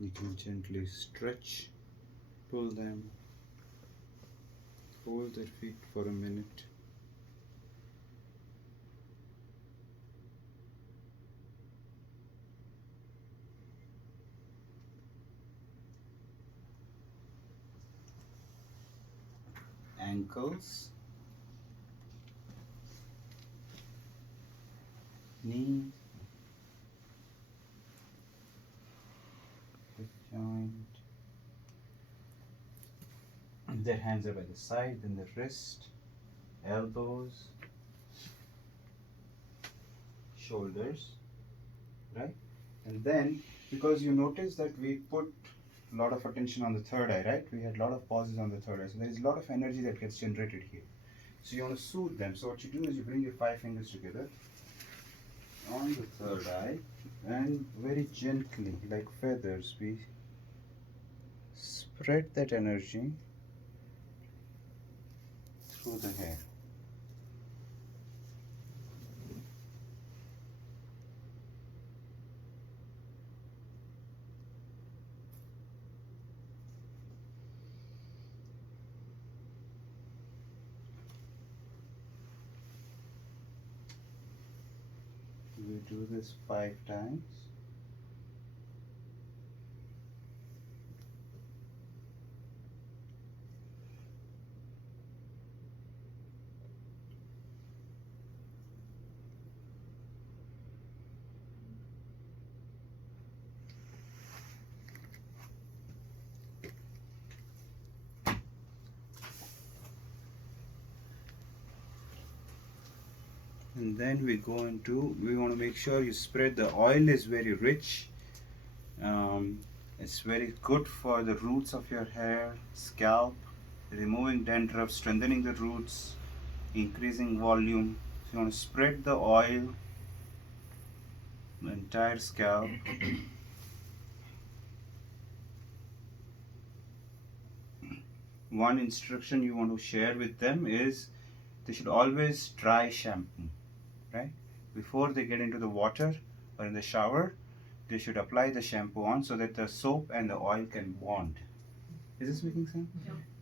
You can gently stretch, pull them, hold their feet for a minute. Ankles, knees, hip joint. Their hands are by the side, then the wrist, elbows, shoulders, right? And then, because you notice that we put a lot of attention on the third eye, right? We had a lot of pauses on the third eye. So there is a lot of energy that gets generated here. So you want to soothe them. So what you do is you bring your 5 fingers together on the third eye and very gently, like feathers, we spread that energy through the hair. We do this 5 times. And then we go into, we want to make sure you spread, the oil is very rich. It's very good for the roots of your hair, scalp, removing dandruff, strengthening the roots, increasing volume. So you want to spread the oil, the entire scalp. One instruction you want to share with them is they should always dry shampoo, right? Before they get into the water or in the shower, they should apply the shampoo on so that the soap and the oil can bond. Is this making sense?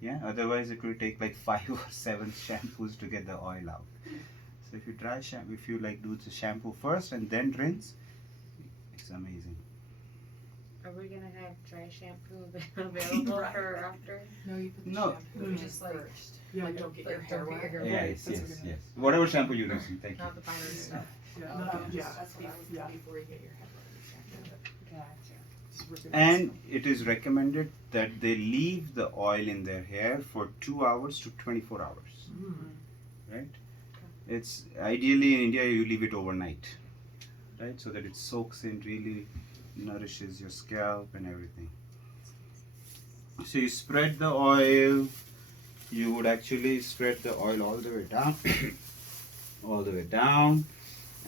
Yeah. Otherwise, it will take like 5 or 7 shampoos to get the oil out. So if you dry shampoo, if you like do the shampoo first and then rinse, it's amazing. Are we gonna have dry shampoo available Right. for after? No, you put the No. shampoo in just like first. yeah, Like, don't get like, your hair don't get wet. your Yes, hair Right, yes, that's what yes. we're gonna- Whatever shampoo you use, thank you. Not the finer stuff. Yeah, that's what I was Yeah. before you get your hair wet. Gotcha. And it is recommended that they leave the oil in their hair for 2 hours to 24 hours. Right? It's ideally in India you leave it overnight, right? So that it soaks in, really nourishes your scalp and everything. So you spread the oil. You would actually spread the oil all the way down, all the way down.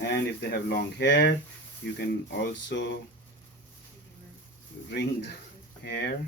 And if they have long hair, you can also ring the hair.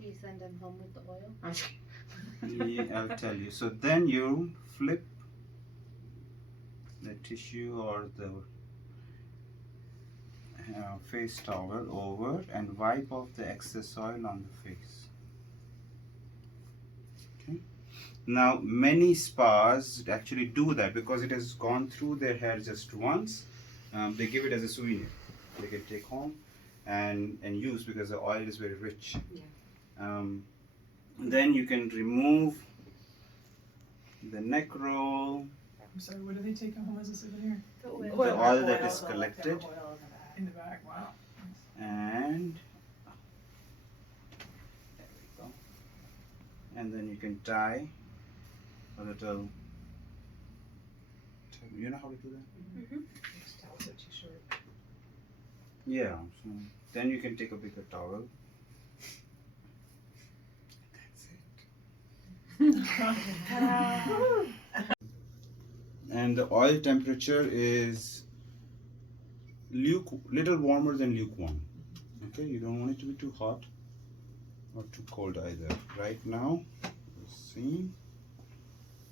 Do you send them home with the oil? Yeah, I'll tell you. So then you flip the tissue or the face towel over and wipe off the excess oil on the face. Okay. Now many spas actually do that because it has gone through their hair just once. They give it as a souvenir. They can take home and use because the oil is very rich. Yeah. Then you can remove the neck roll. I'm sorry, what do they take home as a souvenir? The oil that is Oil collected. In the bag, wow. And there we go. And then you can tie a little. You know how to do that? Just towels are too short. Yeah. So Then you can take a bigger towel. And the oil temperature is little warmer than lukewarm. Okay, you don't want it to be too hot or too cold either. Right now, let's see.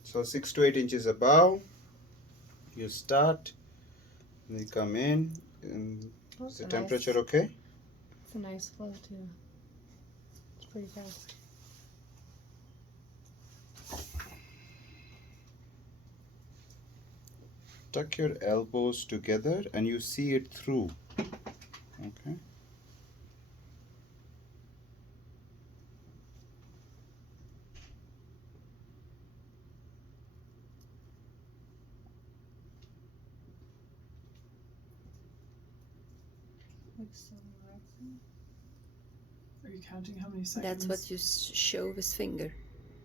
So 6 to 8 inches above. You start. And you come in. And is the temperature okay? It's a nice flow too. It's pretty fast. Tuck your elbows together and you see it through. Okay. Looks so relaxing. Are you counting how many seconds? That's what you show with finger.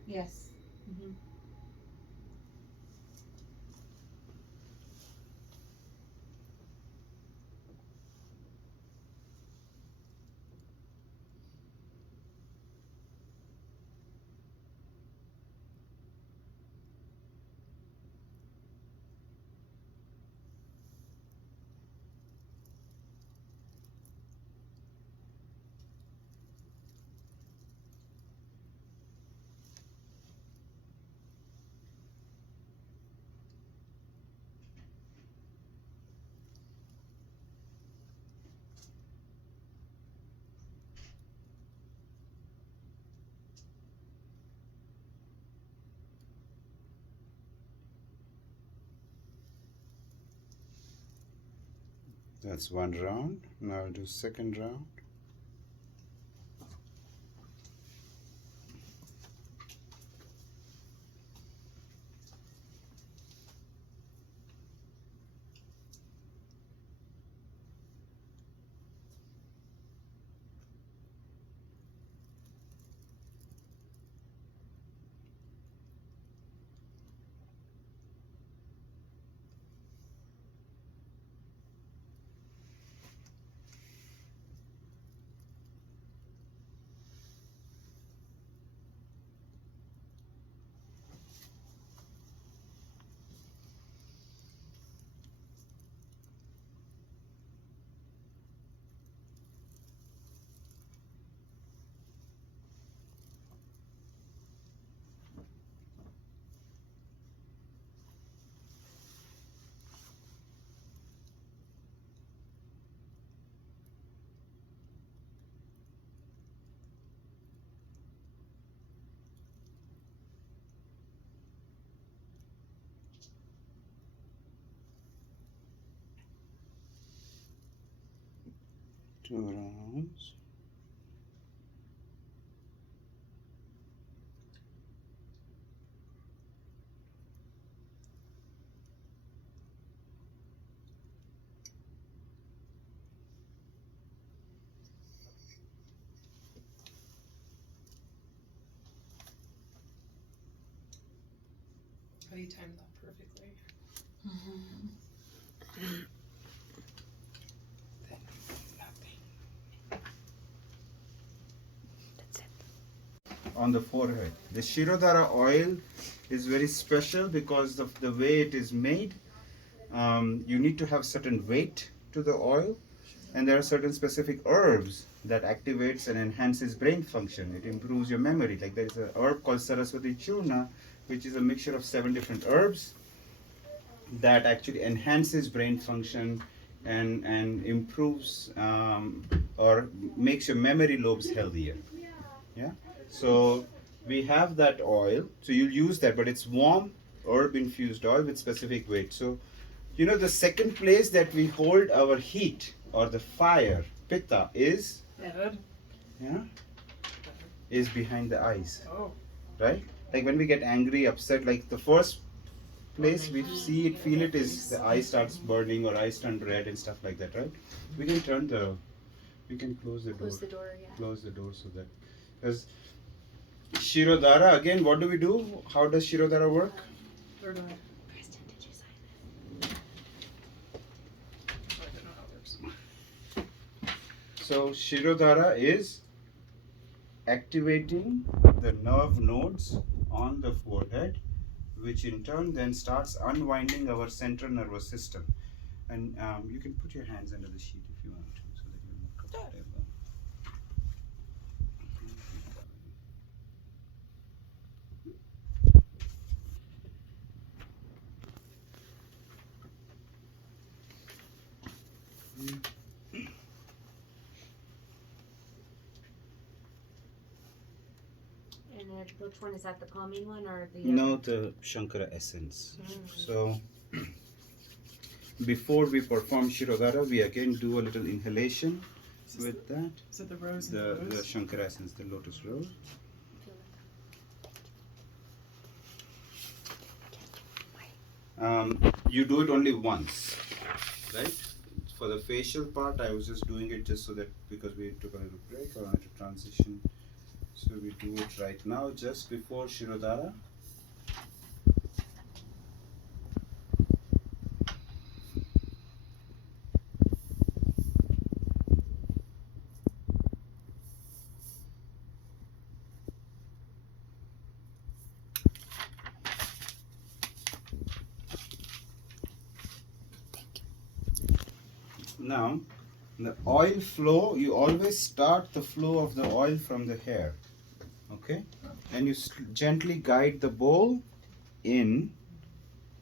Yes. Mm-hmm. That's one round. Now I'll do second round. Two rounds. Oh, you timed that perfectly. On the forehead. The Shirodhara oil is very special because of the way it is made. You need to have certain weight to the oil, and there are certain specific herbs that activates and enhances brain function. It improves your memory. Like there is a herb called Saraswati Churna, which is a mixture of 7 different herbs that actually enhances brain function and improves or makes your memory lobes healthier. Yeah. So we have that oil. So you'll use that, but it's warm herb infused oil with specific weight. So you know the second place that we hold our heat or the fire, pitta, is is behind the eyes. Oh. Right? Like when we get angry, upset, like the first place we see it, feel it is the eye starts burning or eyes turn red and stuff like that, right? We can close the door. Close the door, yeah. Close the door so that, because Shirodhara, again, what do we do? How does Shirodhara work? Third eye. Kristen, did you sign this? I don't know how it works. So Shirodhara is activating the nerve nodes on the forehead, which in turn then starts unwinding our central nervous system. And you can put your hands under the sheet if you want to, so that you're more comfortable. And then which one is that? The calming one or the? No, the Shankara essence. So before we perform Shirodhara, we again do a little inhalation with that. Is it the rose and The rose? Shankara essence, the lotus rose. You do it only once, right? For the facial part, I was just doing it just so that because we took a little break, I wanted to transition. So we do it right now, just before Shirodhara. Now, the oil flow, you always start the flow of the oil from the hair, okay? And you gently guide the bowl in,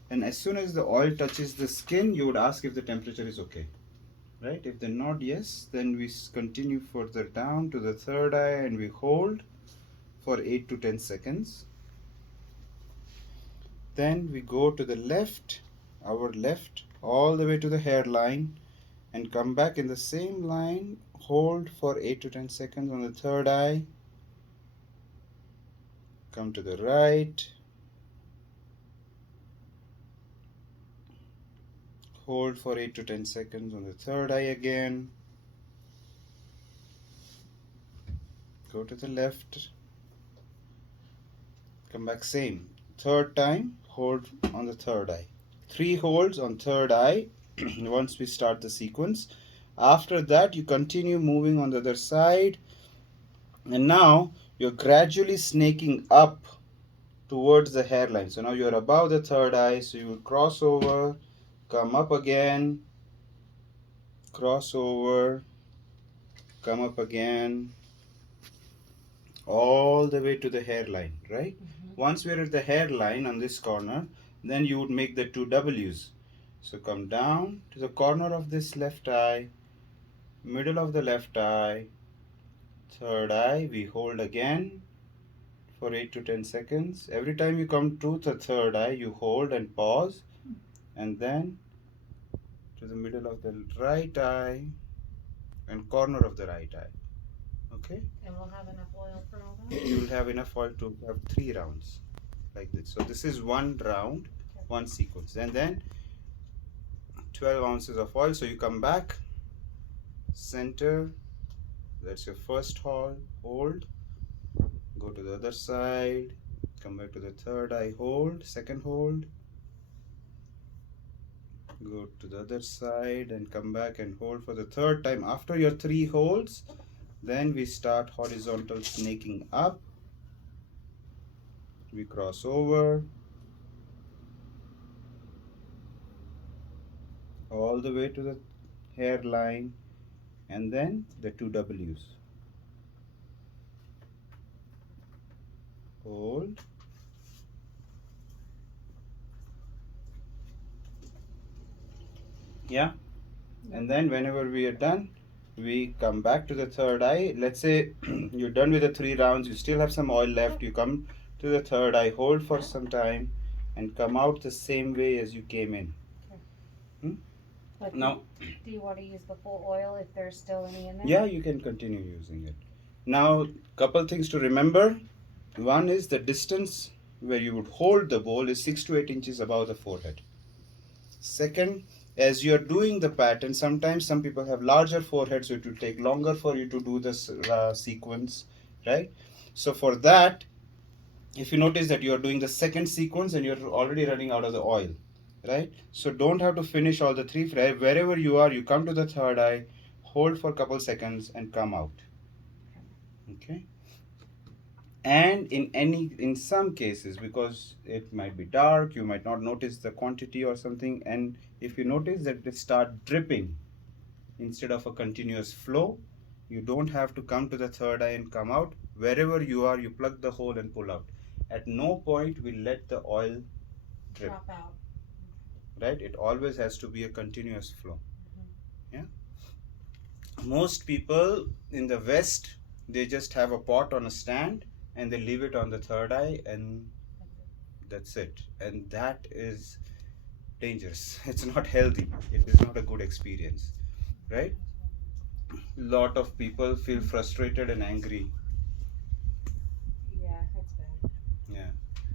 and as soon as the oil touches the skin, you would ask if the temperature is okay, right? If they're not yes, then we continue further down to the third eye and we hold for 8 to 10 seconds. Then we go to the left, our left, all the way to the hairline, and come back in the same line, hold for 8 to 10 seconds on the third eye, come to the right, hold for 8 to 10 seconds on the third eye again, go to the left, come back same, third time, hold on the third eye. 3 holds on third eye once we start the sequence. After that, you continue moving on the other side, and now you're gradually snaking up towards the hairline. So now you're above the third eye, so you will cross over, come up again, cross over, come up again, all the way to the hairline, right? Once we're at the hairline on this corner, then you would make the 2 W's. So come down to the corner of this left eye, middle of the left eye, third eye, we hold again for 8 to 10 seconds. Every time you come to the third eye, you hold and pause, and then to the middle of the right eye and corner of the right eye. Okay? And we'll have enough oil for all that? You will have enough oil to have 3 rounds like this. So this is 1 round, 1 sequence, and then 12 ounces of oil. So you come back, center, that's your first hold, go to the other side, come back to the third eye, hold, second hold, go to the other side and come back and hold for the third time. After your 3 holds, then we start horizontal snaking up, we cross over all the way to the hairline, and then the 2 W's. Hold, yeah, and then whenever we are done, we come back to the third eye. Let's say you're done with the 3 rounds, you still have some oil left, you come to the third eye, hold for some time, and come out the same way as you came in. Like, Now, do you want to use the full oil if there's still any in there? yeah, you can continue using it. Now, couple things to remember. One is the distance where you would hold the bowl is 6 to 8 inches above the forehead. Second, as you are doing the pattern, sometimes some people have larger foreheads, so it will take longer for you to do this sequence, right? So for that, if you notice that you are doing the second sequence and you're already running out of the oil, right? So don't have to finish all the 3. Wherever you are, you come to the third eye, hold for a couple seconds and come out. Okay. And in some cases, because it might be dark, you might not notice the quantity or something, and if you notice that it start dripping instead of a continuous flow, you don't have to come to the third eye and come out. Wherever you are, you plug the hole and pull out. At no point will let the oil drip. Drop out. Right? It always has to be a continuous flow. Yeah. Most people in the West, they just have a pot on a stand and they leave it on the third eye and that's it. And that is dangerous. It's not healthy. It is not a good experience. Right? Lot of people feel frustrated and angry. Yeah, that's bad. Yeah.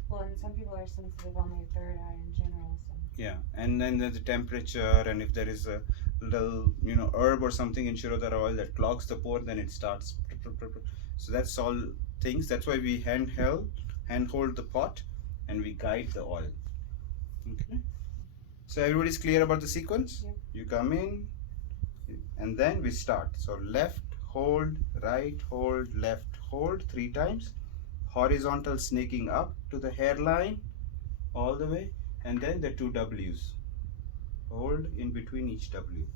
Well, and some people are sensitive on their third eye in general, so. Yeah, and then the temperature, and if there is a little, herb or something in Shirodhara oil that clogs the pore, then it starts. So that's all things. That's why we handhold the pot, and we guide the oil. Okay. So everybody's clear about the sequence? Yep. You come in, and then we start. So left, hold, right, hold, left, hold 3 times. Horizontal snaking up to the hairline, all the way, and then the 2 W's. Hold in between each W,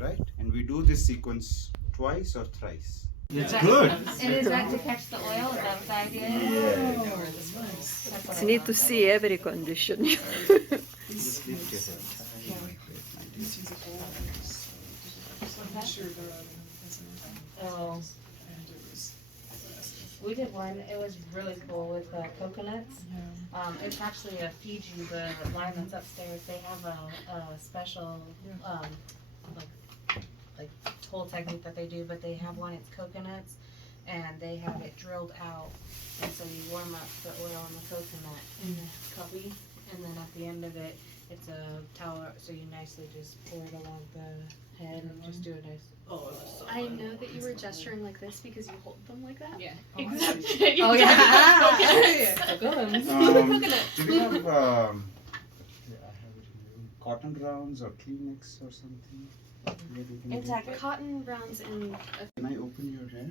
right? And we do this sequence twice or thrice. It's good. And is that to catch the oil? Is that what the idea is? Yeah. That's what You need to see every condition. Just lift your head. Oh. We did one. It was really cool with coconuts. It's actually a Fiji, the line that's upstairs. They have a special like toll technique that they do, but they have one. It's coconuts, and they have it drilled out, and so you warm up the oil on the coconut in the cubby, and then at the end of it, it's a towel, so you nicely just pour it along the head and just do a nice. Oh, it was so I fun. know that you were gesturing like this because you hold them like that. Yeah. Exactly. Oh yeah. Yeah. Good ones. Do we have yeah, I have it in the room. Cotton rounds or Kleenex or something? Maybe we can do- Intact. Cotton rounds in. Can I open your hair?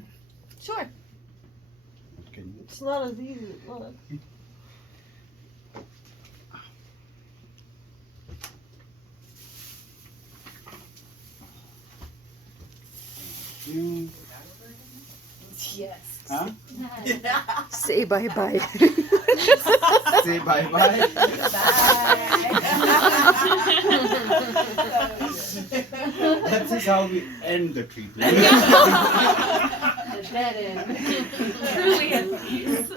Sure. Can you? It's not as easy as it looks. You? Yes. Huh? Say bye-bye. Say bye-bye. That is how we end the treatment. The dead end. Truly at peace.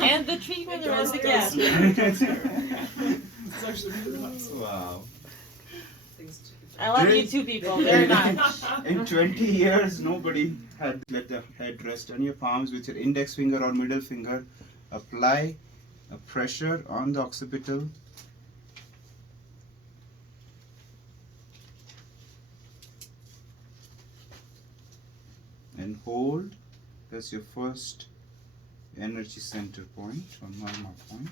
And the treatment runs again. It's actually really nice. Wow. I love you two people very much. In 20 years, nobody had let the head rest on your palms with your index finger or middle finger. Apply a pressure on the occipital. And hold. That's your first energy center point or normal point.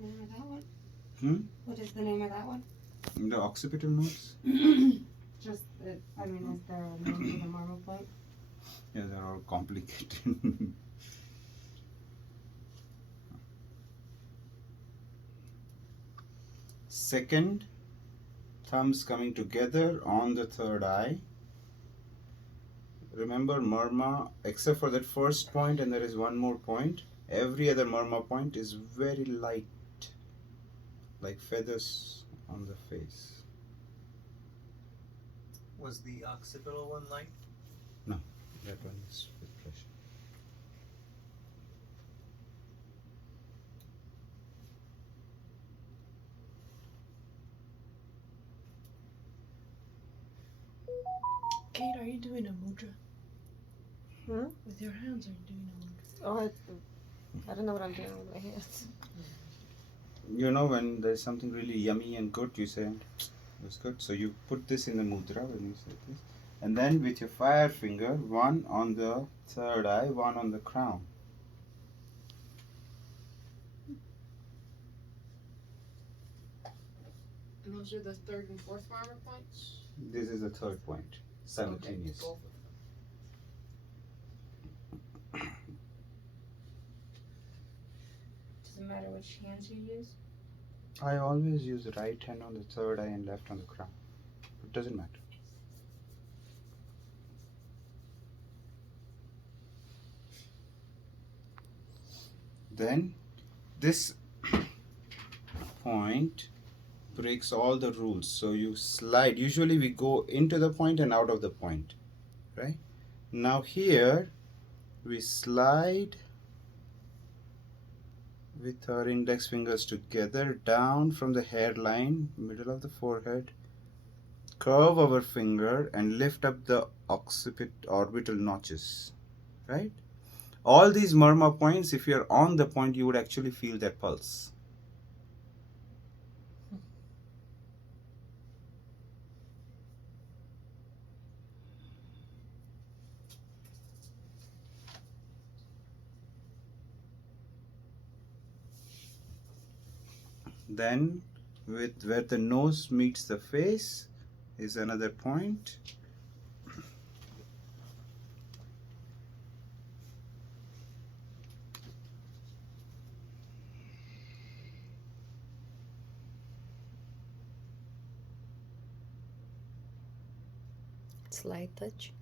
Name of that one? Hmm? What is the name of that one? The occipital nodes? Just, I mean, is there a name for the marble point? Yeah, they're all complicated. Second, thumbs coming together on the third eye. Remember Murma, except for that first point, and there is one more point, every other Murma point is very light, like feathers on the face. Was the occipital one light? That one is with pressure. Kate, are you doing a mudra? Hmm? With your hands, are you doing a mudra? Oh, I don't know what I'm doing with my hands. You know, when there's something really yummy and good, you say, it's good. So you put this in the mudra when you say this. And then with your fire finger, one on the third eye, one on the crown. And those are the third and fourth marker points? This is the third point, simultaneous. Okay, both of them. Does it matter which hands you use? I always use right hand on the third eye and left on the crown. It doesn't matter. Then this point breaks all the rules. So you slide. Usually we go into the point and out of the point, right? Now here we slide with our index fingers together down from the hairline, middle of the forehead, curve our finger and lift up the occiput orbital notches, right? All these murmur points, if you're on the point, you would actually feel that pulse. Then with where the nose meets the face is another point. Slight touch.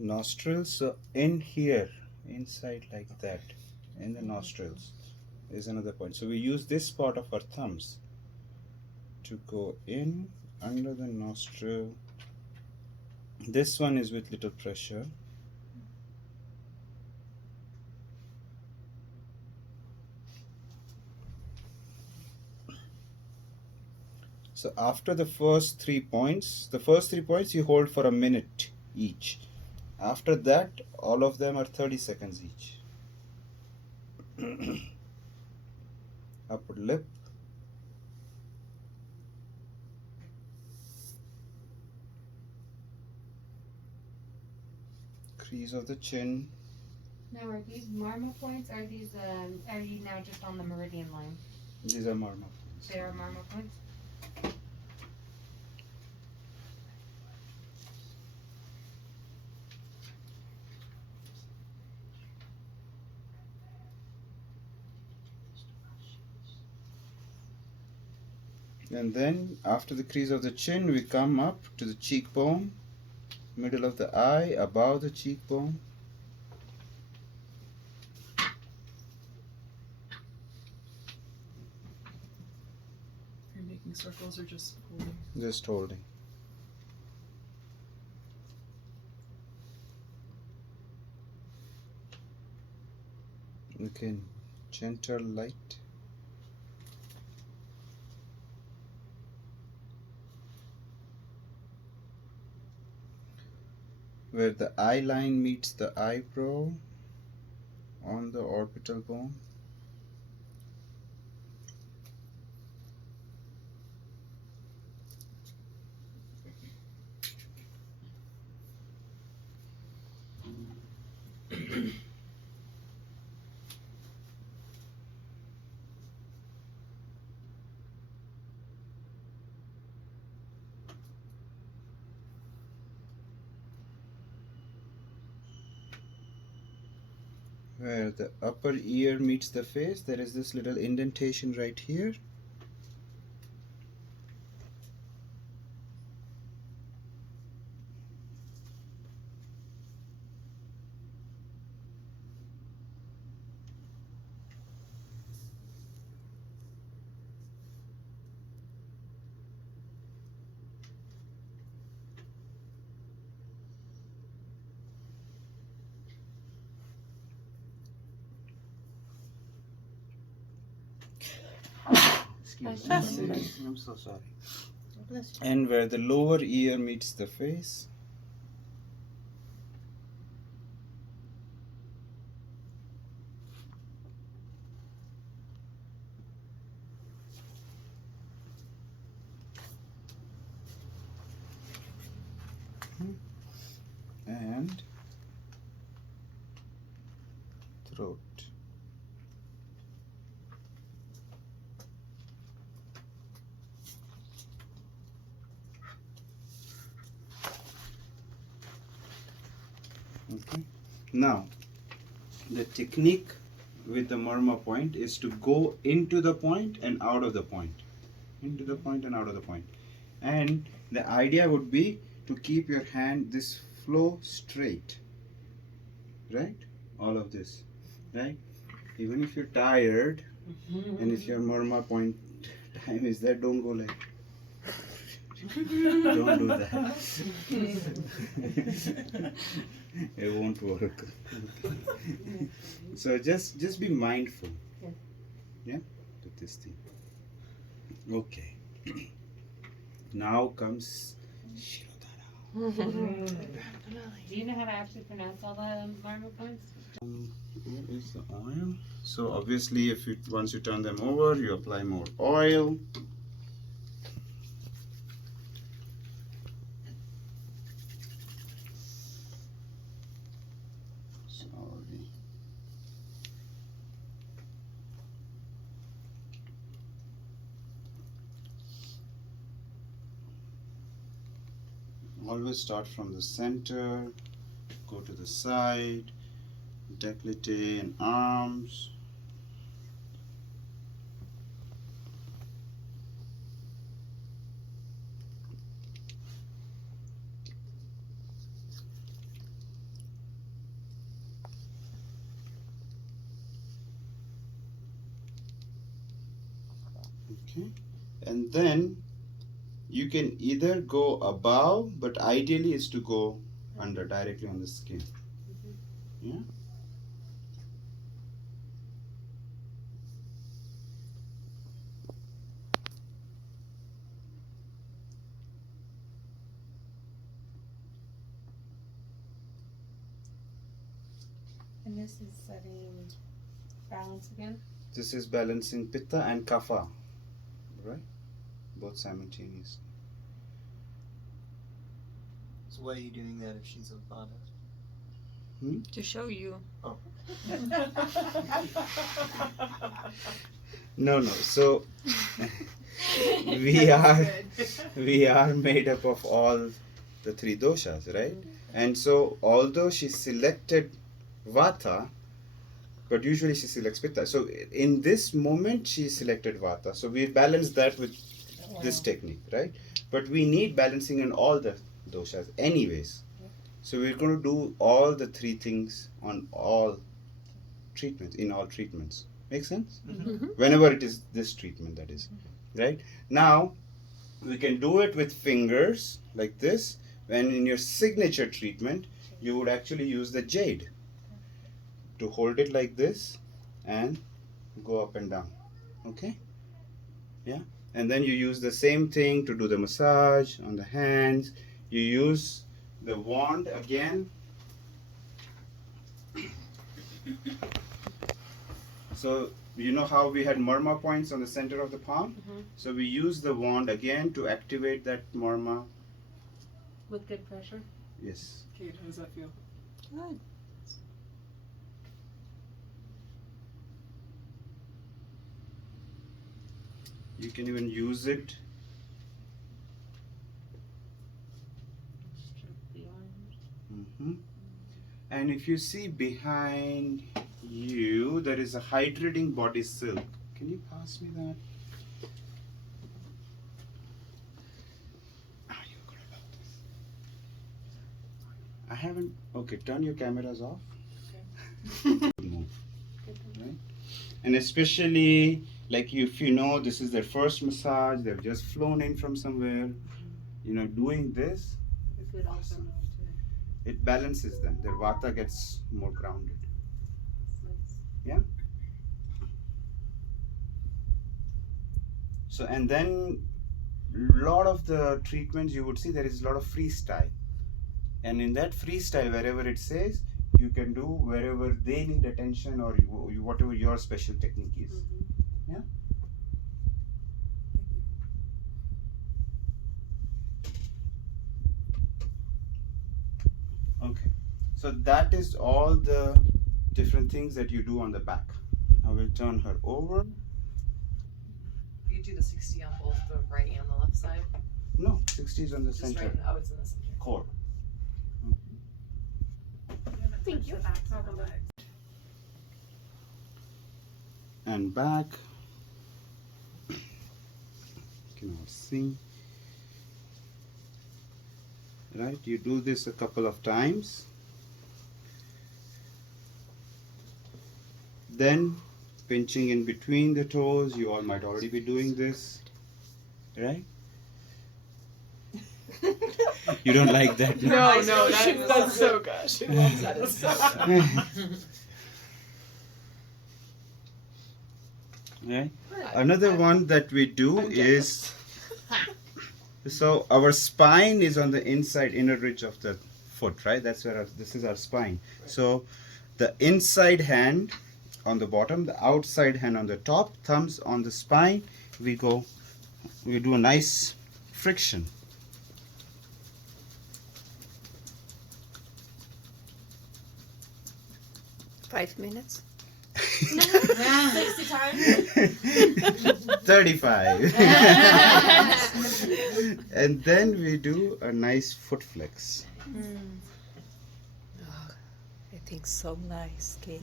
Nostrils, so in here, inside like that, in the nostrils is another point. So we use this part of our thumbs to go in under the nostril. This one is with little pressure. So after the first 3 points, you hold for a minute each. After that, all of them are 30 seconds each. Upper lip. Crease of the chin. Now, are these marma points? Are you now just on the meridian line? These are marma points. They are marma points. And then after the crease of the chin, we come up to the cheekbone, middle of the eye, above the cheekbone. You're making circles or just holding? Just holding. Again, gentle light. Where the eye line meets the eyebrow on the orbital bone. Where the upper ear meets the face, there is this little indentation right here. Excuse me. I'm so sorry. And where the lower ear meets the face. and throat. Okay. Now, the technique with the murmur point is to go into the point and out of the point. Into the point and out of the point. And the idea would be to keep your hand this flow straight. Right? All of this. Right? Even if you're tired and if your murmur point time is there, don't go like don't do that. It won't work. So just be mindful. Yeah, with this thing. Okay. Now comes Shirodhara. Do you know how to actually pronounce all the murmur points? Here is the oil. So obviously, if you once you turn them over, you apply more oil. Sorry. Always start from the center, go to the side, décolleté and arms. Okay, and then you can either go above, but ideally is to go under, directly on the skin. Yeah. And this is setting balance again. This is balancing pitta and kapha, right? Both simultaneously. So why are you doing that if she's a Vata? To show you. No. So we are made up of all the three doshas, right? And so although she selected vata, but usually she selects pitta. So in this moment she selected vata. So we balance that with this technique, right? But we need balancing in all the doshas anyways. So we're going to do all the three things on all treatments, in all treatments. Make sense? Whenever it is this treatment, that is. Right? Now, we can do it with fingers like this. When in your signature treatment, you would actually use the jade to hold it like this and go up and down. Okay? Yeah? And then you use the same thing to do the massage on the hands. You use the wand again. So you know how we had murmur points on the center of the palm? So we use the wand again to activate that murmur. With good pressure. Yes. Kate, how does that feel? Good. You can even use it. Stroke the arms. And if you see behind you, there is a hydrating body silk. Can you pass me that? You're good about this. I haven't. Okay, turn your cameras off. Move. Right? And especially, like if you know this is their first massage, they've just flown in from somewhere, doing this, A good awesome. awesome too. It balances them. Their vata gets more grounded. Nice. Yeah. So, and then lot of the treatments you would see there is a lot of freestyle, and in that freestyle, wherever it says, you can do wherever they need attention or whatever your special technique is. Yeah. Okay. So that is all the different things that you do on the back. I will turn her over. You do the 60 on both the right and the left side. No, 60 is on the Just center. right. Oh, it's in the center. Core. Thank you. And back. You can all see. Right, you do this a couple of times. Then pinching in between the toes. You all might already be doing this, right? You don't like that? No, that's so good. She loves that. It's so good. Right. Another one that we do is, so our spine is on the inside inner ridge of the foot, right? That's where this is our spine. So the inside hand on the bottom, the outside hand on the top, thumbs on the spine. We do a nice friction. Five minutes. 60 times. 35. And then we do a nice foot flex. Oh, I think so nice, Kate.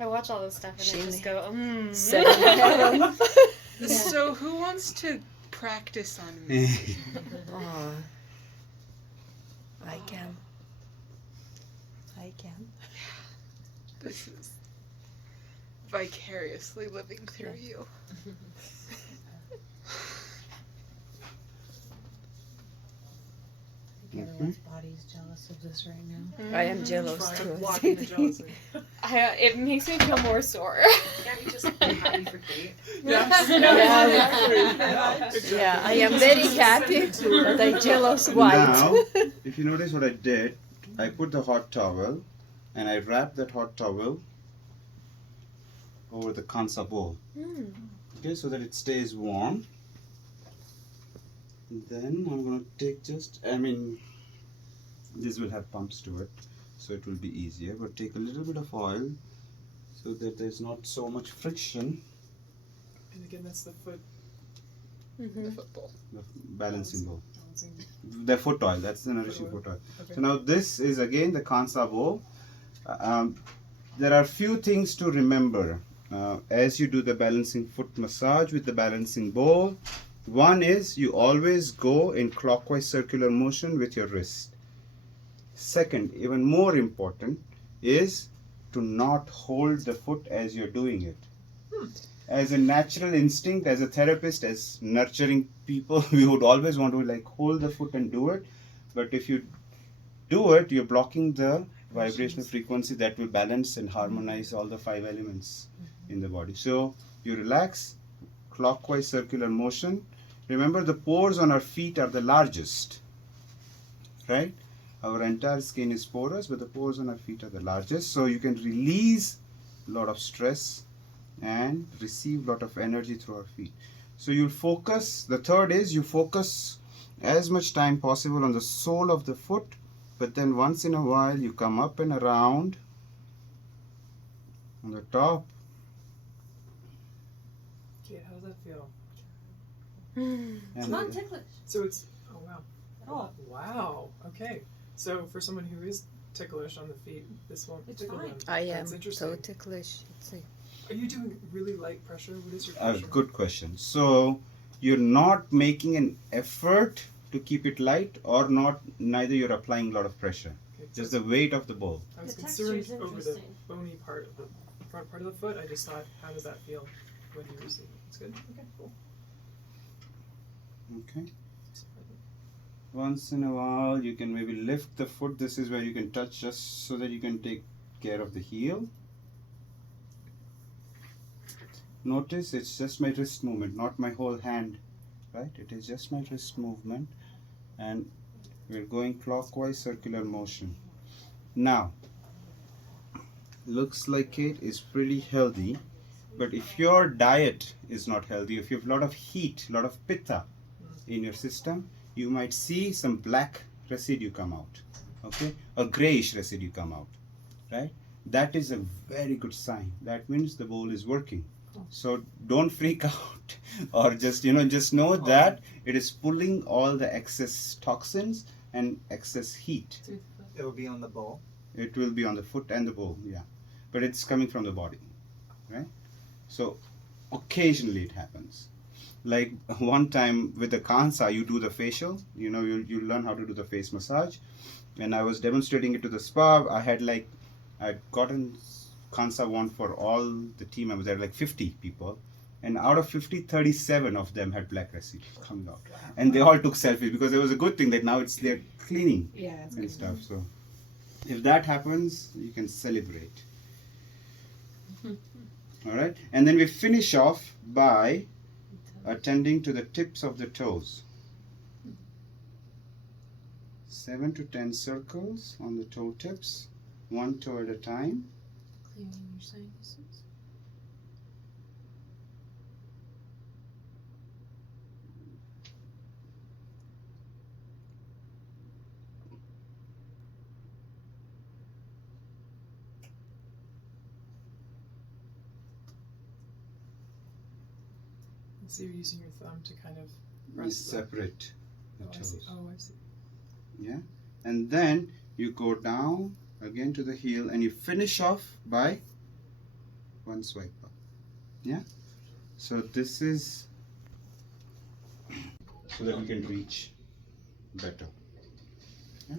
I watch all this stuff and I just Shimmy. go, Seven. So who wants to practice on me? Oh, I can. I can. This is vicariously living through you. Everyone's body's jealous of this right now. I am jealous too. Blocking the jealousy. it makes me feel more sore. Can't you just be happy for Kate? Yeah, I am very happy, but I jealous white. Now, if you notice what I did, I put the hot towel and I wrapped that hot towel over the kansa bowl. Okay, so that it stays warm. Then I'm going to take this will have pumps to it, so it will be easier, but take a little bit of oil so that there's not so much friction. And again, that's the foot. The football. The balancing bowl. Balancing. The foot oil, that's the nourishing Foot foot oil. Okay. So now this is again the kansa bowl. There are few things to remember as you do the balancing foot massage with the balancing bowl. One is you always go in clockwise circular motion with your wrist. Second, even more important, is to not hold the foot as you're doing it. As a natural instinct, as a therapist, as nurturing people, we would always want to hold the foot and do it. But if you do it, you're blocking the vibrational frequency that will balance and harmonize all the 5 elements in the body. So you relax, clockwise circular motion. Remember, the pores on our feet are the largest, right? Our entire skin is porous, but the pores on our feet are the largest. So you can release a lot of stress and receive a lot of energy through our feet. So you'll focus. The third is you focus as much time possible on the sole of the foot, but then once in a while you come up and around on the top. Kate, how does that feel? It's not ticklish. So it's, oh wow. Oh. Wow. Okay. So for someone who is ticklish on the feet, this won't It's tickle fine. them. I am That's interesting. so ticklish. It's a- Are you doing really light pressure? What is your pressure? Good question. So you're not making an effort to keep it light, or neither you're applying a lot of pressure. Okay, so Just the weight of the bowl. I was The texture concerned is over the interesting. bony part of the front part of the foot. I just thought, how does that feel when you receive it? It's good. Okay, cool. Okay. Once in a while, you can maybe lift the foot. This is where you can touch, just so that you can take care of the heel. Notice it's just my wrist movement, not my whole hand, right? It is just my wrist movement, and we're going clockwise circular motion. Now, looks like Kate is pretty healthy, but if your diet is not healthy, if you have a lot of heat, a lot of pitta in your system, you might see some black residue come out. okay, a grayish residue come out, right? That is a very good sign. That means the bowl is working. So don't freak out, or just just know that it is pulling all the excess toxins and excess heat. It will be on the bowl. It will be on the foot and the bowl, yeah, but it's coming from the body, right? So occasionally it happens. Like one time with the Kansa, you do the facial, you learn how to do the face massage, and I was demonstrating it to the spa. I'd gotten Kansa wand for all the team members. There were like 50 people, and out of 50, 37 of them had black residue coming out, and they all took selfies because it was a good thing that now they're cleaning and stuff. So if that happens, you can celebrate. All right, and then we finish off by attending to the tips of the toes. 7 to 10 circles on the toe tips, one toe at a time. Clearing your sinuses. So you're using your thumb to kind of We press the. separate the Oh, I see. toes. Oh, I see. Yeah, and then you go down again to the heel, and you finish off by one swipe up. Yeah, so this is so that we can reach better. Yeah.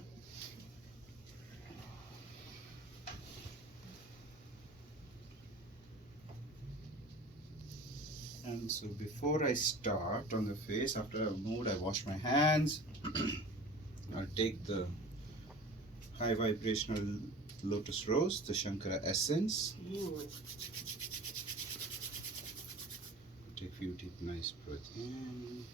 And so before I start on the face, after I've moved, I wash my hands. I'll take the high vibrational lotus rose, the Shankara essence. Take a few deep, nice breaths in. And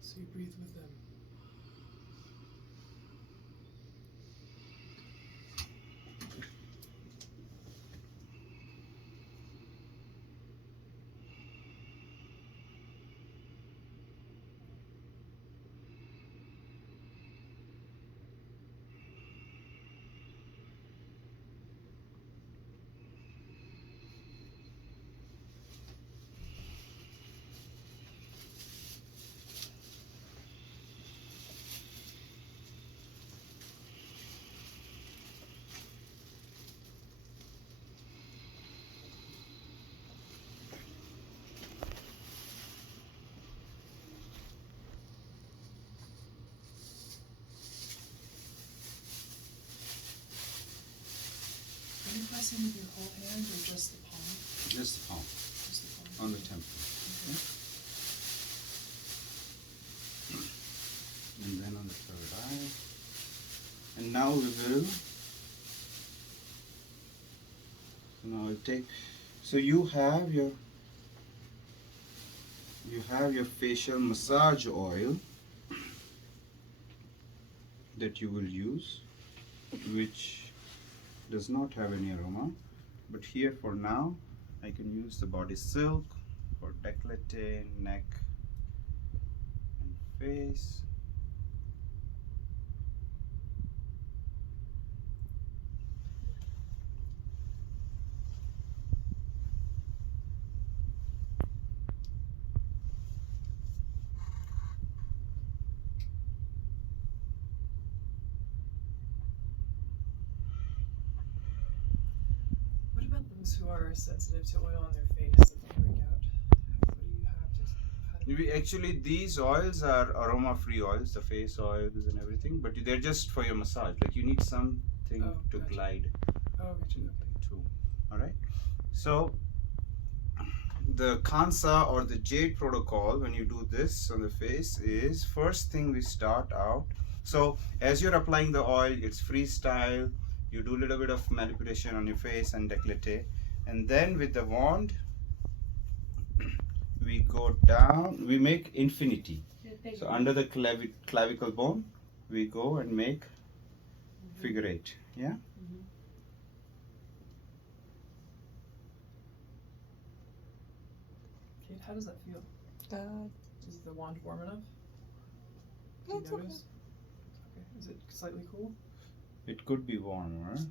So you breathe with them. Are you pressing with your whole hand or just the palm? just the palm Just the palm. on the temple. Okay? And then on the third eye. And now we will. So now I'll take. So you have your facial massage oil that you will use, which does not have any aroma, but here for now I can use the body silk for décolleté, neck and face. What about those who are sensitive to oil on their face that they break out? What do you have to? How do Actually, these oils are aroma-free oils, the face oils and everything, but they're just for your massage. Like you need something Oh, to gotcha. glide Oh, gotcha. Okay. to. All right. So the Kansa or the Jade protocol, when you do this on the face, is first thing we start out. So as you're applying the oil, it's freestyle. You do a little bit of manipulation on your face and décolleté, and then with the wand, we go down. We make infinity. So under the clavicle bone, we go and make figure 8. Yeah. Kate, how does that feel? Is the wand warm enough? Do you It's okay. notice? Okay. Is it slightly cool? It could be warmer. Okay.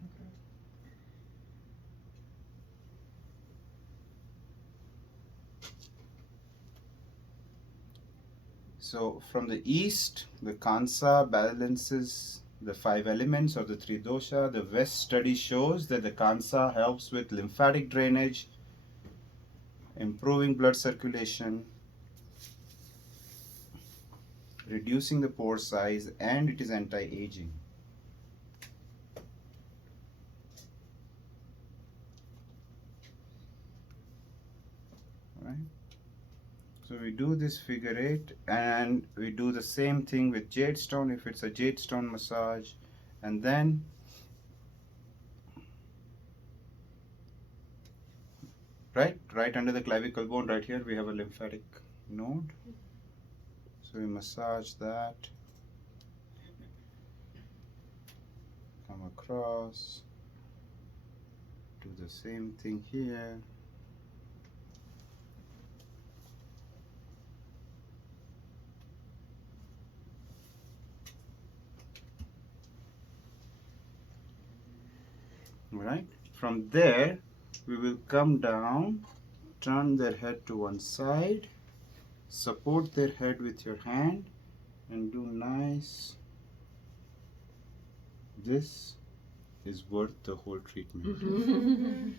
So from the east, the Kansa balances the 5 elements or the 3 dosha. The West study shows that the Kansa helps with lymphatic drainage, improving blood circulation, reducing the pore size, and it is anti-aging. Right? So we do this figure 8 and we do the same thing with jade stone if it's a jade stone massage, and then right under the clavicle bone right here we have a lymphatic node, so we massage that, come across, do the same thing here. Right, from there we will come down, turn their head to one side, support their head with your hand, and do nice. This is worth the whole treatment.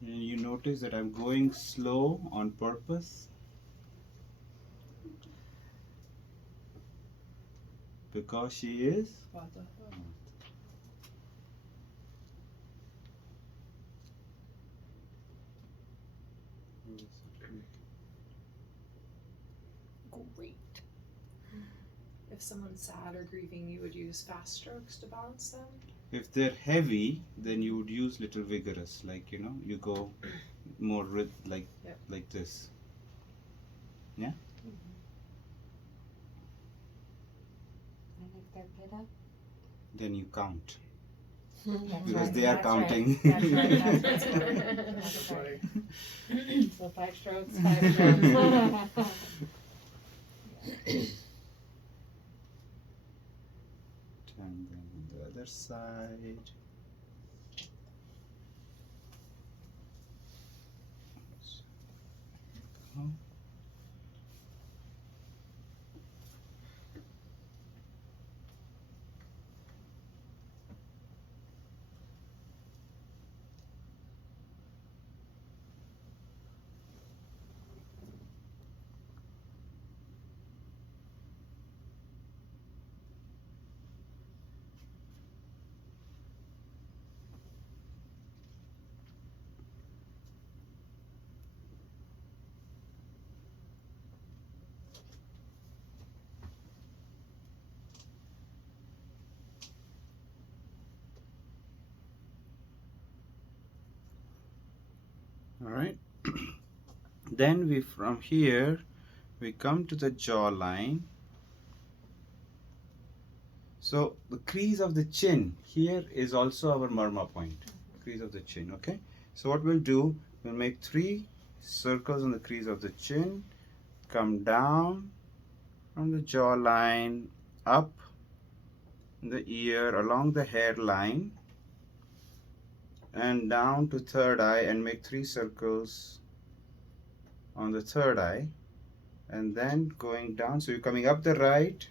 And you notice that I'm going slow on purpose because she is Vata. Great. If someone's sad or grieving, you would use fast strokes to balance them. If they're heavy, then you would use little vigorous, like you go more like Yep. like this. Yeah. And if they're pitta, Then you count that's because right, they are that's counting. Right, that's right, that's right. That's right. So 5 strokes, 5 strokes. And then on the other side. Go. All right. Then we from here we come to the jawline. So the crease of the chin here is also our murmur point. Crease of the chin. Okay. So what we'll do, we'll make 3 circles on the crease of the chin. Come down from the jawline up the ear along the hairline and down to third eye and make 3 circles on the third eye, and then going down. So you're coming up the right,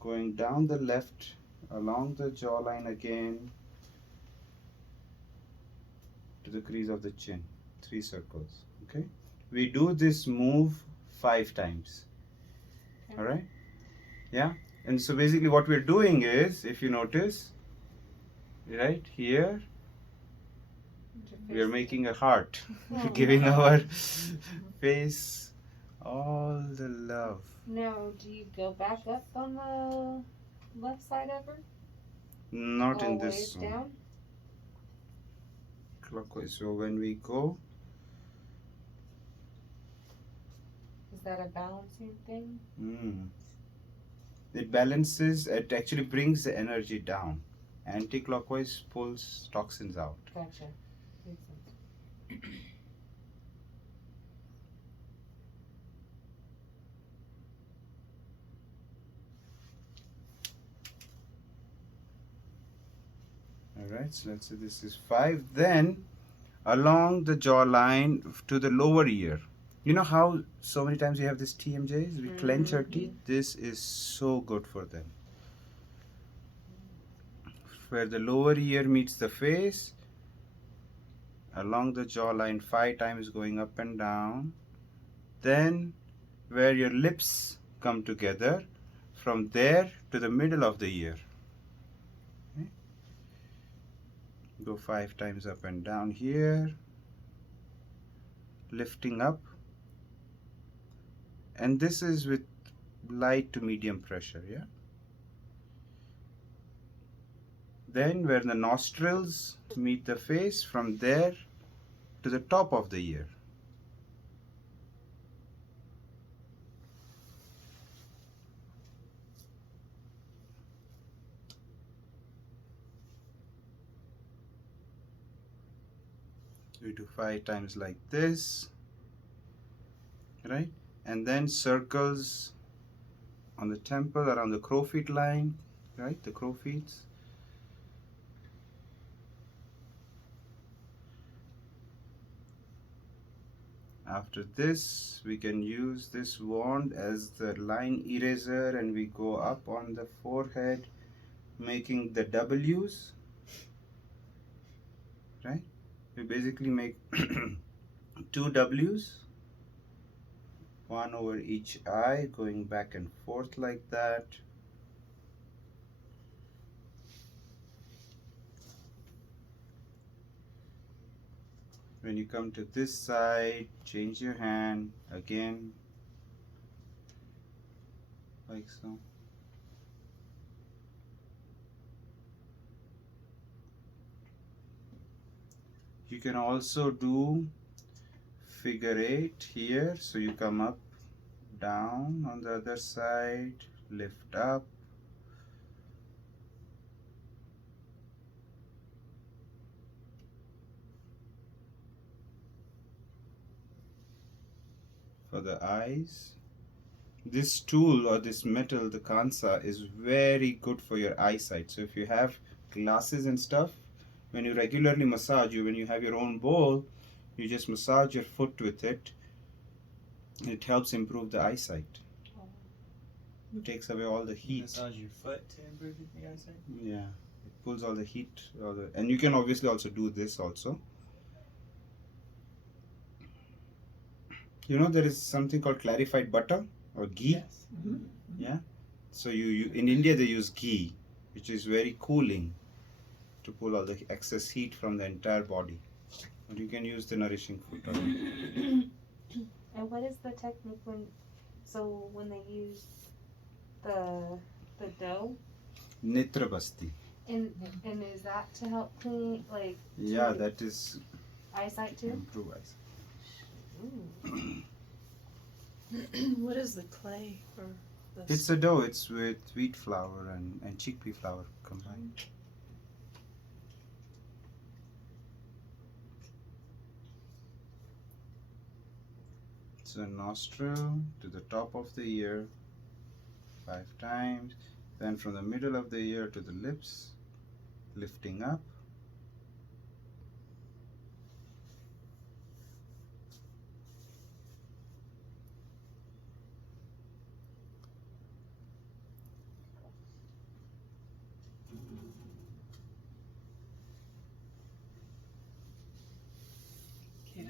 going down the left along the jawline again to the crease of the chin, 3 circles. Okay, we do this move 5 times. Okay. All right, yeah. And so basically what we're doing is, if you notice right here, we are making a heart, giving our face all the love. Now, do you go back up on the left side ever? Not in Always this one. down? Clockwise. So when we go, Is that a balancing thing? It balances, it actually brings the energy down. Anti-clockwise pulls toxins out. Gotcha. Makes sense. Alright, so let's say this is 5. Then along the jawline to the lower ear. You know how so many times we have this TMJs, we clench our teeth? This is so good for them. Where the lower ear meets the face, along the jawline 5 times going up and down. Then where your lips come together, from there to the middle of the ear. Okay. Go 5 times up and down here, lifting up. And this is with light to medium pressure, yeah? Then where the nostrils meet the face, from there to the top of the ear. We do 5 times like this, right? And then circles on the temple around the crow feet line, right? The crow feet. After this, we can use this wand as the line eraser, and we go up on the forehead, making the W's, right? We basically make 2 W's, one over each eye, going back and forth like that. When you come to this side, change your hand again, like so. You can also do figure 8 here, so you come up, down on the other side, lift up. For the eyes, this tool or this metal, the kansa, is very good for your eyesight. So if you have glasses and stuff, when you regularly massage, when you have your own bowl, you just massage your foot with it. It helps improve the eyesight. It takes away all the heat. Massage your foot to improve your eyesight. Yeah, it pulls all the heat, and you can obviously also do this also. You know, there is something called clarified butter or ghee. Yes. Yeah. So you in India they use ghee, which is very cooling to pull all the excess heat from the entire body. But you can use the nourishing food oil. And what is the technique when they use the dough? Nitra basti. And is that to help clean Yeah, that is eyesight too? improve eyesight. What is the clay or the It's a dough. It's with wheat flour and chickpea flour combined. So nostril to the top of the ear 5 times. Then from the middle of the ear to the lips, lifting up.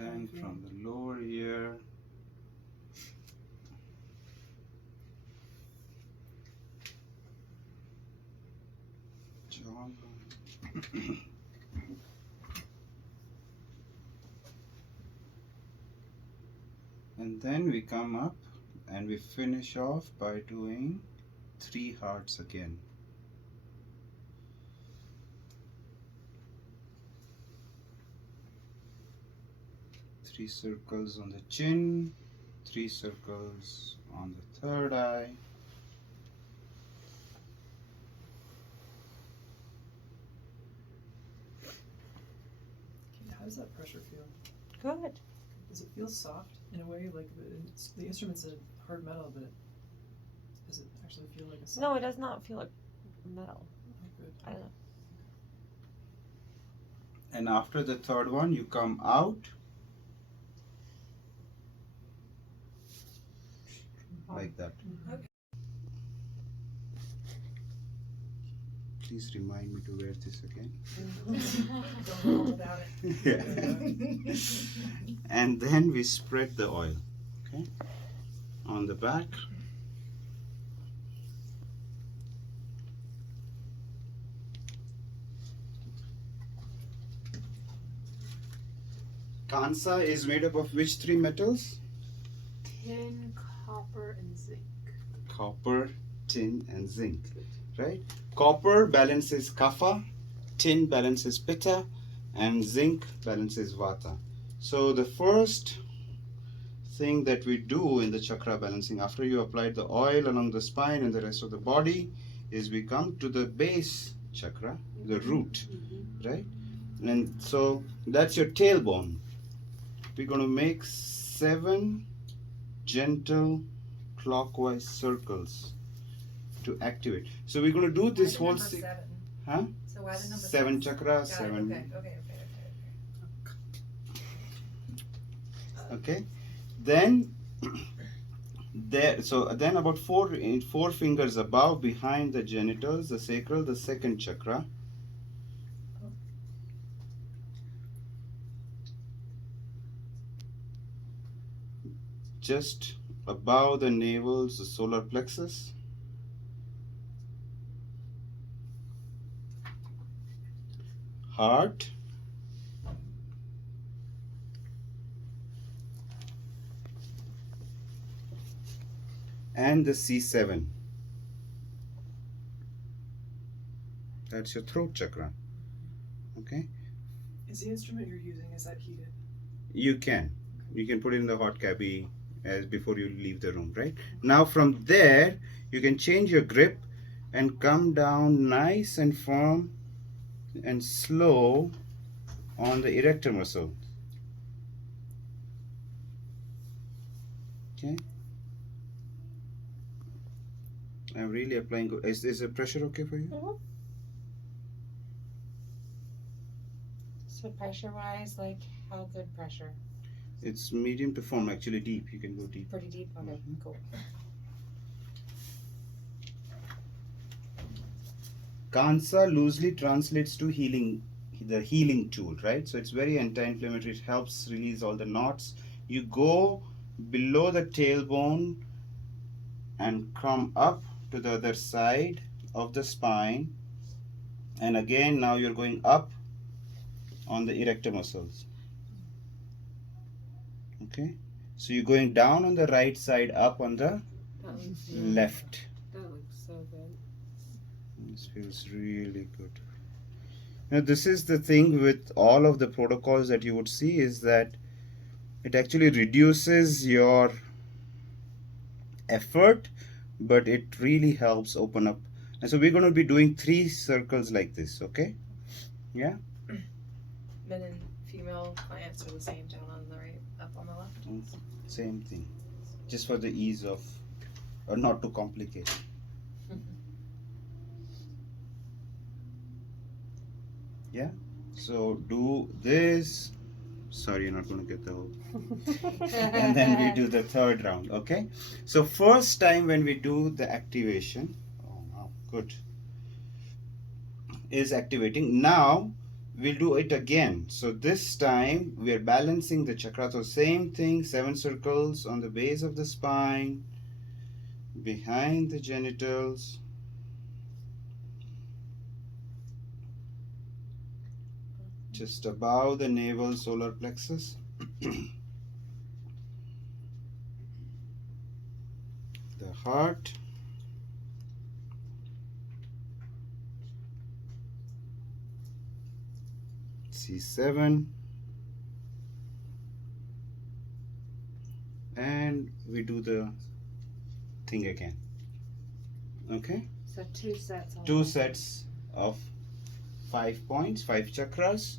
Then from the lower ear, jawline. And then we come up and we finish off by doing 3 hearts again. Three circles on the chin, 3 circles on the third eye. does that pressure feel? Good. Does it feel soft in a way? Like the instrument's a hard metal, but does it actually feel like a soft? No, it does not feel like metal. Oh, good. I don't know. And after the third one, you come out like that. Okay. Please remind me to wear this again. Don't go without it. Yeah. And then we spread the oil, okay, on the back. Kansa is made up of which three metals? Tin, copper, and zinc. Copper, tin, and zinc, right? Copper balances kapha, tin balances pitta, and zinc balances vata. So the first thing that we do in the chakra balancing after you apply the oil along the spine and the rest of the body is we come to the base chakra, the root, right? And so that's your tailbone. We're going to make 7 gentle clockwise circles to activate. So we're going to do this whole seven. Huh? So why the number 7 chakra, Got it. 7. Okay. Okay. Then there. So then about 4 fingers above, behind the genitals, the sacral, the second chakra. Just above the navel, the solar plexus. Heart. And the C7. That's your throat chakra. Okay. Is the instrument you're using, is that heated? You can put it in the hot cubby as before you leave the room, right? Now from there you can change your grip and come down nice and firm and slow on the erector muscle. Okay. I'm really applying good. Is the pressure okay for you? So pressure wise, like how good pressure? It's medium to firm, actually deep. You can go deep. Pretty deep? Okay, cool. Kansa loosely translates to healing, the healing tool, right? So it's very anti-inflammatory. It helps release all the knots. You go below the tailbone and come up to the other side of the spine, and again now you're going up on the erector muscles. Okay, so you're going down on the right side, up on the left. That looks so good. This feels really good. Now this is the thing with all of the protocols that you would see, is that it actually reduces your effort, but it really helps open up. And so we're going to be doing 3 circles like this, okay? Yeah? Men and female clients are the same down on the right, up on the left. Same thing. Just for the ease of, or not to complicate. Yeah? So do this. Sorry, you're not going to get the whole. And then we do the third round, okay? So first time when we do the activation, oh wow, good, is activating. Now we'll do it again. So this time we are balancing the chakra. So same thing, 7 circles on the base of the spine, behind the genitals, just above the navel solar plexus. The heart, C7, and we do the thing again. Okay, So 2 sets. 2 sets of 5 points, 5 chakras,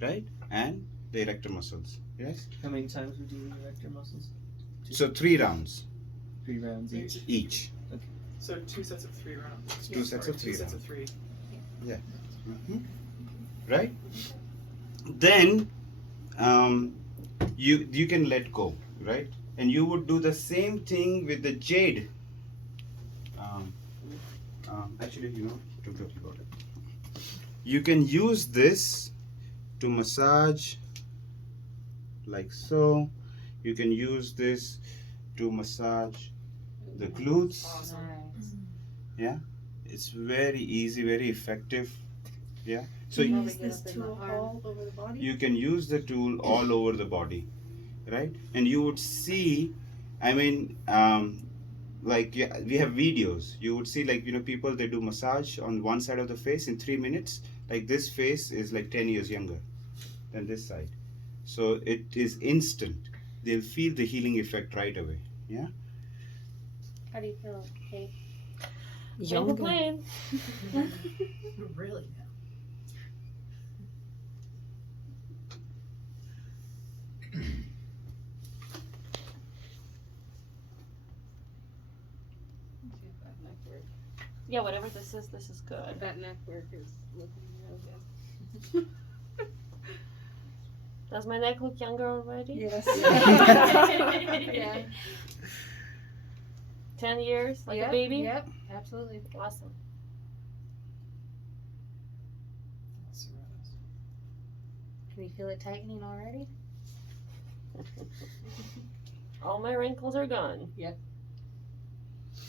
right? And the erector muscles. Yes. How many times would you erect your muscles? So 3 rounds 3 rounds each. each. So 2 sets of 3 rounds. Two sets of 3 2 sets rounds. of 3. Right. Then you can let go, right? And you would do the same thing with the jade. Actually, to talk about it, you can use this to massage like so. You can use this to massage the glutes. Nice. Yeah, it's very easy, very effective. Yeah, so you you, use this tool all over the body? you can use the tool all over the body, right? And you would see, I mean, like, yeah, we have videos. You would see, like, people, they do massage on one side of the face in 3 minutes. Like, this face is like 10 years younger than this side, so it is instant. They'll feel the healing effect right away. Yeah. How do you feel? Hey. Younger. Complain. Really? Yeah, whatever this is good. That neck work is looking real good. Does my neck look younger already? Yes. Yeah. 10 years, like Yep, a baby? Yep, absolutely. Awesome. Can you feel it tightening already? All my wrinkles are gone.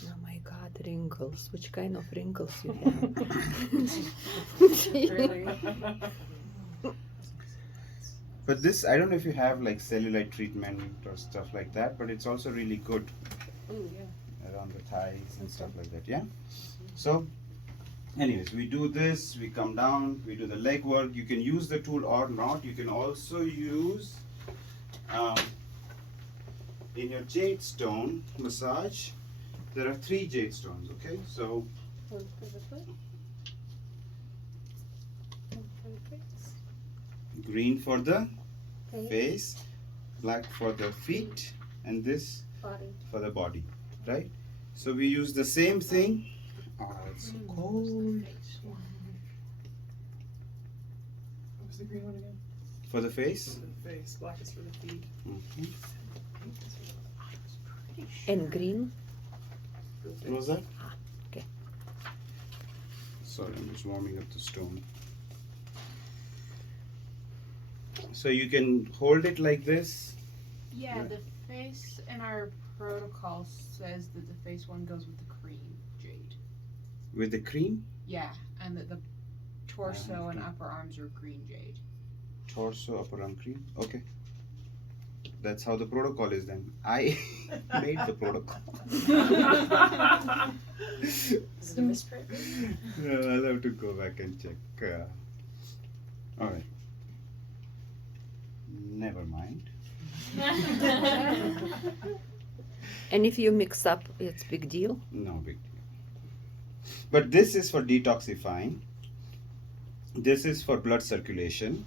Oh my God, wrinkles. Which kind of wrinkles you have? Really? But this, I don't know if you have like cellulite treatment or stuff like that, but it's also really good Ooh, yeah. around the thighs and stuff like that. Yeah. So, anyways, we do this. We come down. We do the leg work. You can use the tool or not. You can also use in your jade stone massage. There are 3 jade stones. Okay, so One for the foot. One for the face. green for the Face. face, black for the feet, and this Body. for the body, right? So we use the same thing. Oh, it's so cold. What was the green one again? For the face. For the face. Black is for the feet. Mhm. Pink is for the And green? What was that? Okay. Sorry, I'm just warming up the stone. So you can hold it like this. Yeah, Right. the face in our protocol says that the face one goes with the cream jade. With the cream, Yeah, and that the torso and Okay. upper arms are green jade. torso, upper arm cream. Okay. That's how the protocol is then. I made the protocol. Is it a misprint? I'll have to go back and check. Alright. Never mind. And if you mix up, it's big deal. No big deal. But this is for detoxifying. This is for blood circulation.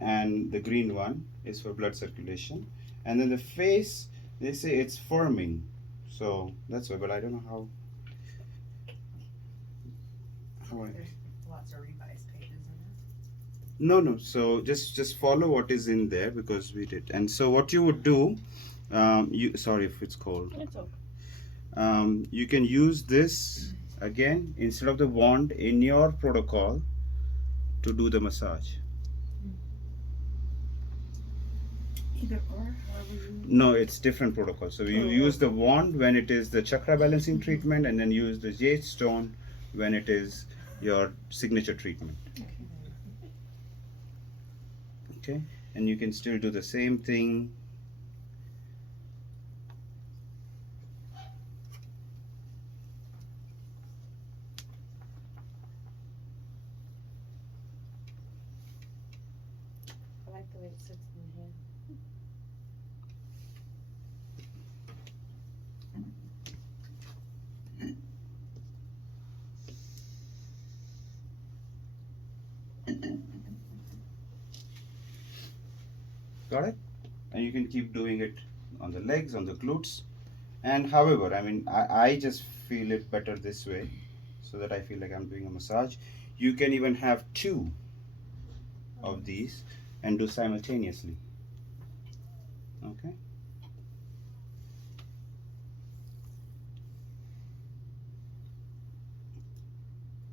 And the green one is for blood circulation. And then the face, they say it's firming. So that's why, but I don't know how. Lots of revised pages in it. No. So just follow what is in there because we did. And so what you would do, sorry if it's cold. It's okay. You can use this again instead of the wand in your protocol to do the massage. Either or. No, it's different protocol. So you use the wand when it is the chakra balancing treatment, and then use the jade stone when it is your signature treatment. Okay, and you can still do the same thing. I like the way it sits in the hand. Got it? And you can keep doing it on the legs, on the glutes. And however, I mean, I just feel it better this way, so that I feel like I'm doing a massage. You can even have 2 of these and do simultaneously. Okay.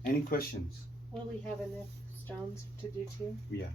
Any questions? Will we have enough stones to do 2? Yeah.